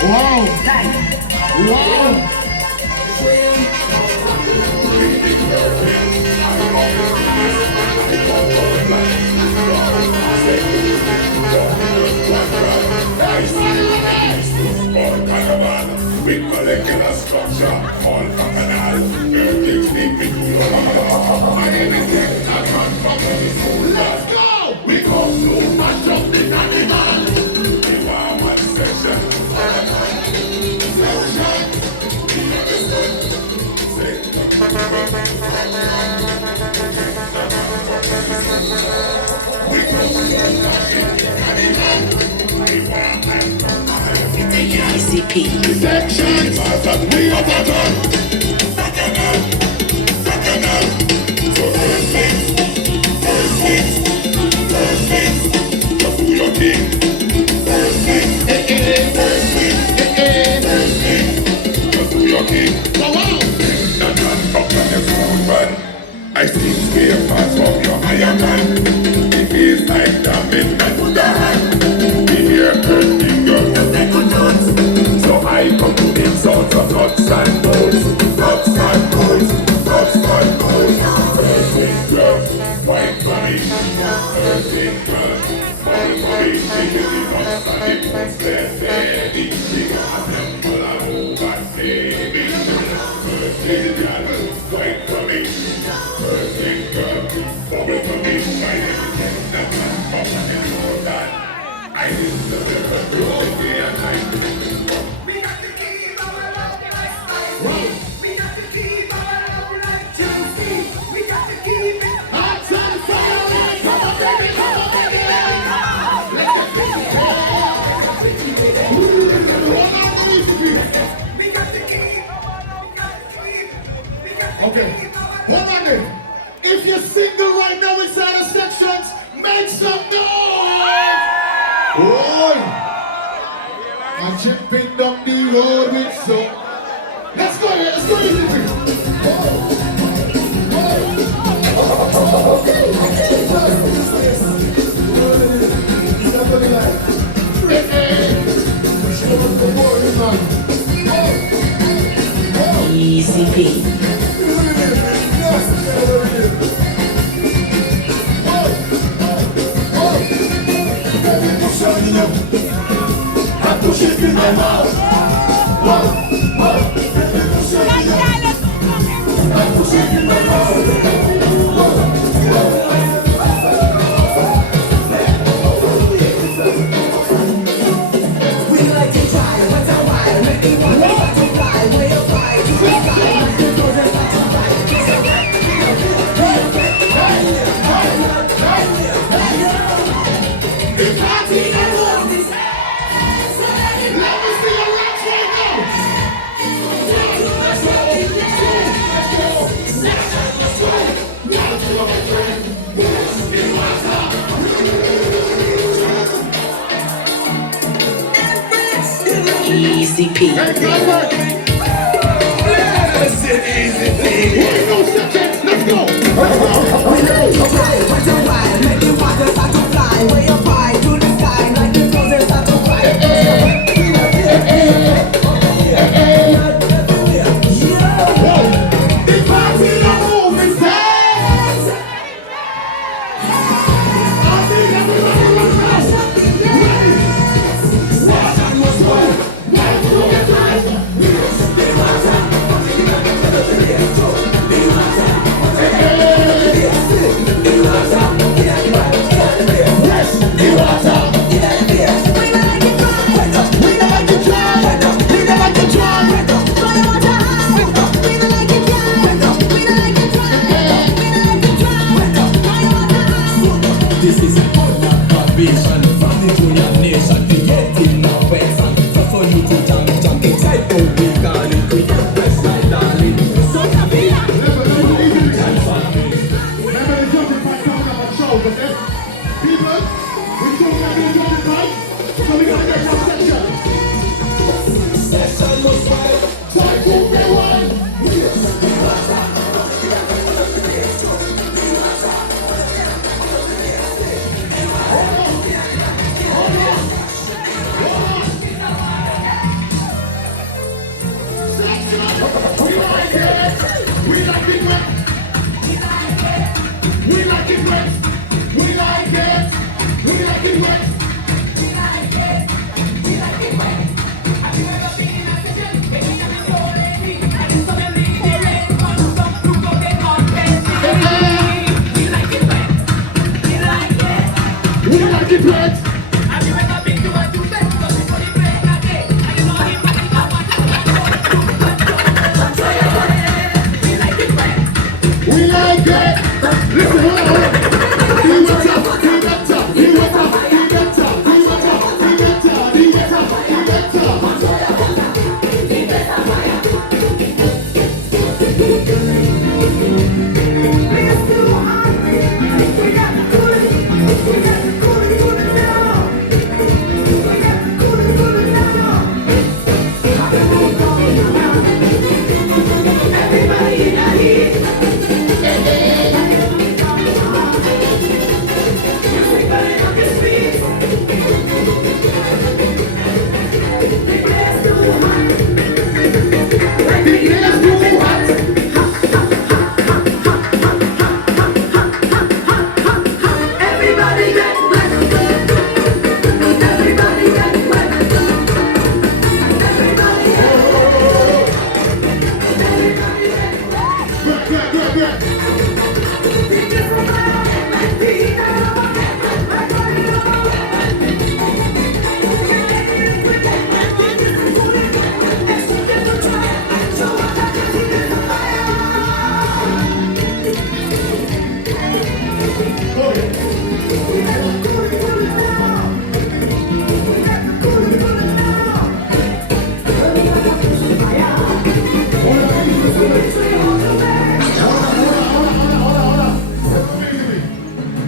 Wow! Wow! We molecular structure, all bacchanal, everything sleeping, and everything that can come to the soul. Let's go! We come to mash up the animal. We want one session, session. We understand. We come to mash up the animal. We want one ECP. sections, we are bacchanal. Bacchanal, bacchanal. So perfect, perfect, perfect. Just do your thing. Perfect, perfect, perfect. Just do your thing. Wow, wow. That man up on the food man. I see spare parts from your iron man. It feels like damage and put the hand. We hear hurting girls and they could dance. So I come to them sounds of nuts and bolts. Nuts and bolts, nuts and bolts. Perfect girl, wine for me. Perfect girl, fall for me. Take it in nuts and it won't stay steady. We got them all over baby. Perfect girl, wine for me. Perfect girl, fall for me. Find everything that can come and know that I need to never do it day and night. We got to keep our love life. We got to keep our love life to see. We got to keep it hot and fire. Come on, baby, come on, baby, let it go. Let the baby go. We got to keep our love life. Okay, hold on then. If you're single right now inside the sections, make some noise! Boy! I'm chipping down the road with some. Let's go, let's go, easy. ECP. I push it in my mouth. Whoa, whoa. I push it in my mouth. We like to try, what's a while? Make me want to fly, way up high to the sky. Like the doors that like to fly. The party and love is let me see your rocks right now. ECP. Hey, Carnival! Let's get easy, Here we go, sections, let's go! Let's go! We like to fly, what's a while? Make the water start to fly, way up high to the sky, like the roses start to fly. The party that moves fast! I think everybody was fast! Yes! We like it. We like it wet. We like it wet. We like it. We like it wet. We like it wet. We like it. Listen, hold on. He went up, he went up, he went up, he went up, he went up, he went up, he went up, he went up.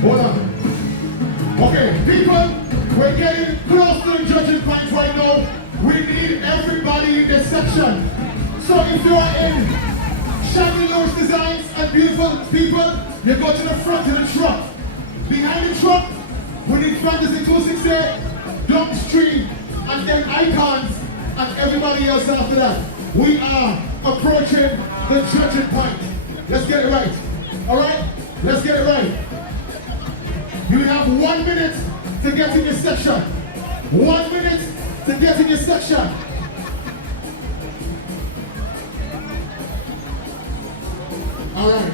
Hold on. Okay, people, we're getting close to the judging points right now. We need everybody in this section. So if you are in Shannon Lewis Designs and beautiful people, you go to the front of the truck. Behind the truck, we need Fantasy 268, Dump Street, and then Icons, and everybody else after that. We are approaching the judging point. Let's get it right. Alright? Let's get it right. You have 1 minute to get in your section. 1 minute to get in your section. Alright.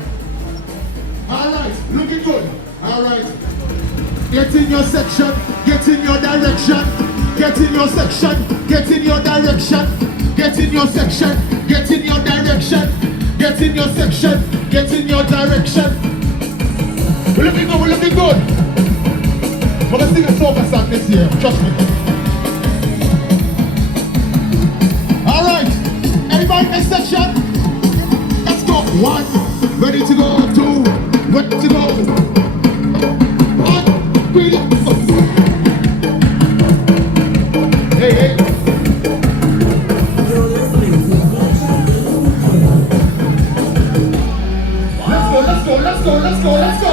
Alright, looking good. Alright. Get in your section, get in your direction. Get in your section, get in your direction. Get in your section, get in your direction. Get in your section, get in your direction. We're looking good, we're looking good. We're gonna sing a sober song this year, trust me. Alright, everybody in section? Let's go. 1, ready to go. 2, ready to go. 1, ready to go. Hey, hey. Let's go, let's go, let's go.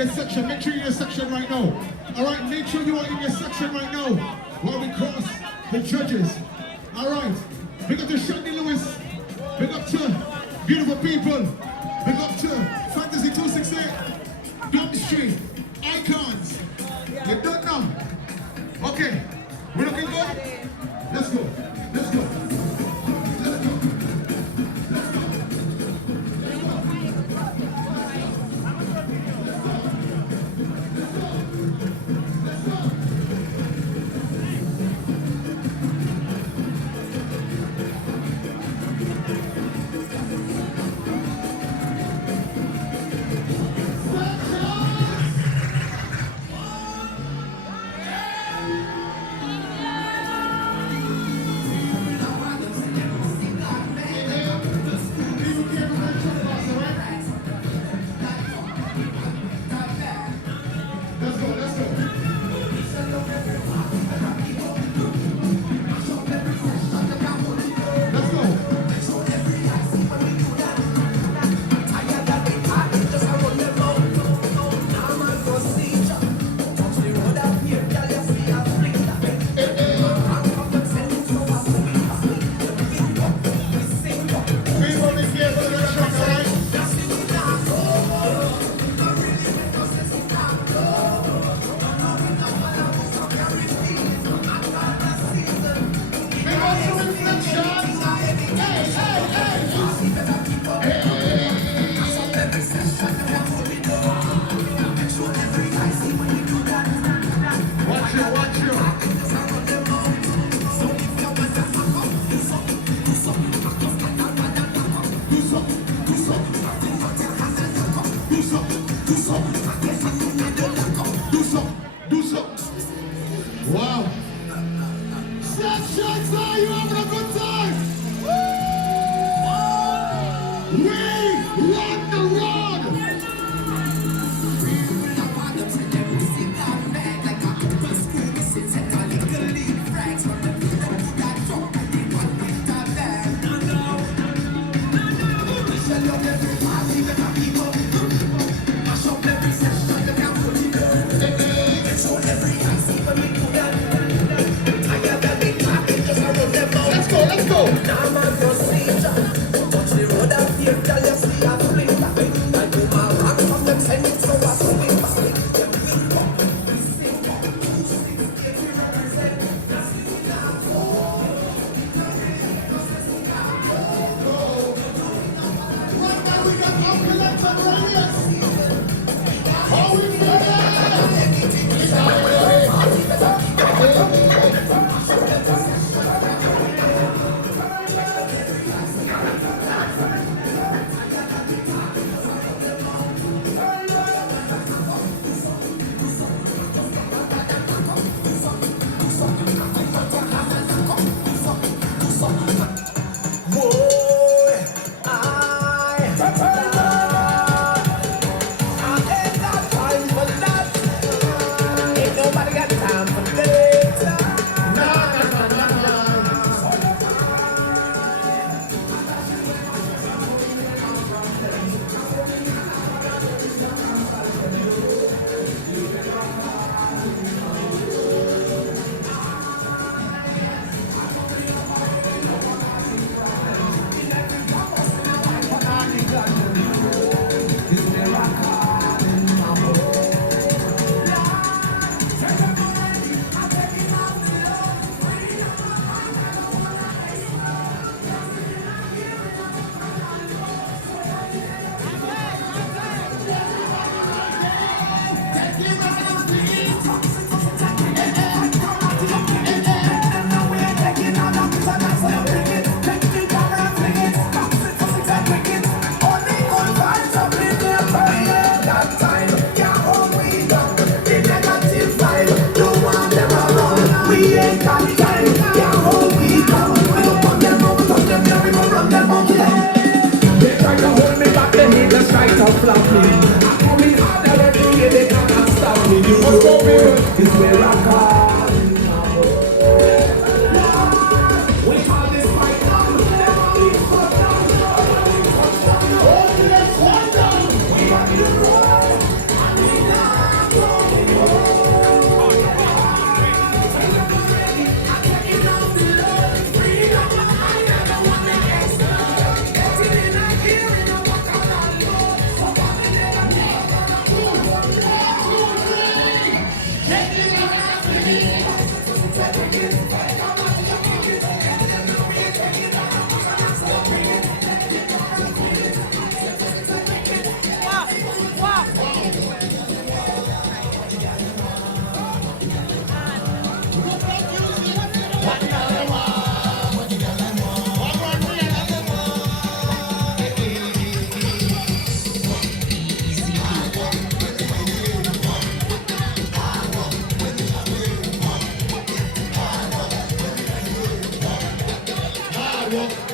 in the section. Make sure you're in your section right now. All right, make sure you are in your section right now while we cross the judges. All right, big up to Shandy Lewis. Big up to beautiful people. Big up to Fantasy 268. Dump Street. Icons. You don't know. Okay, we're looking good? Let's go. Let's go. Let's go. Do so. Wow. Sections, are you having a good time? We run the road. Let's go. Hard work.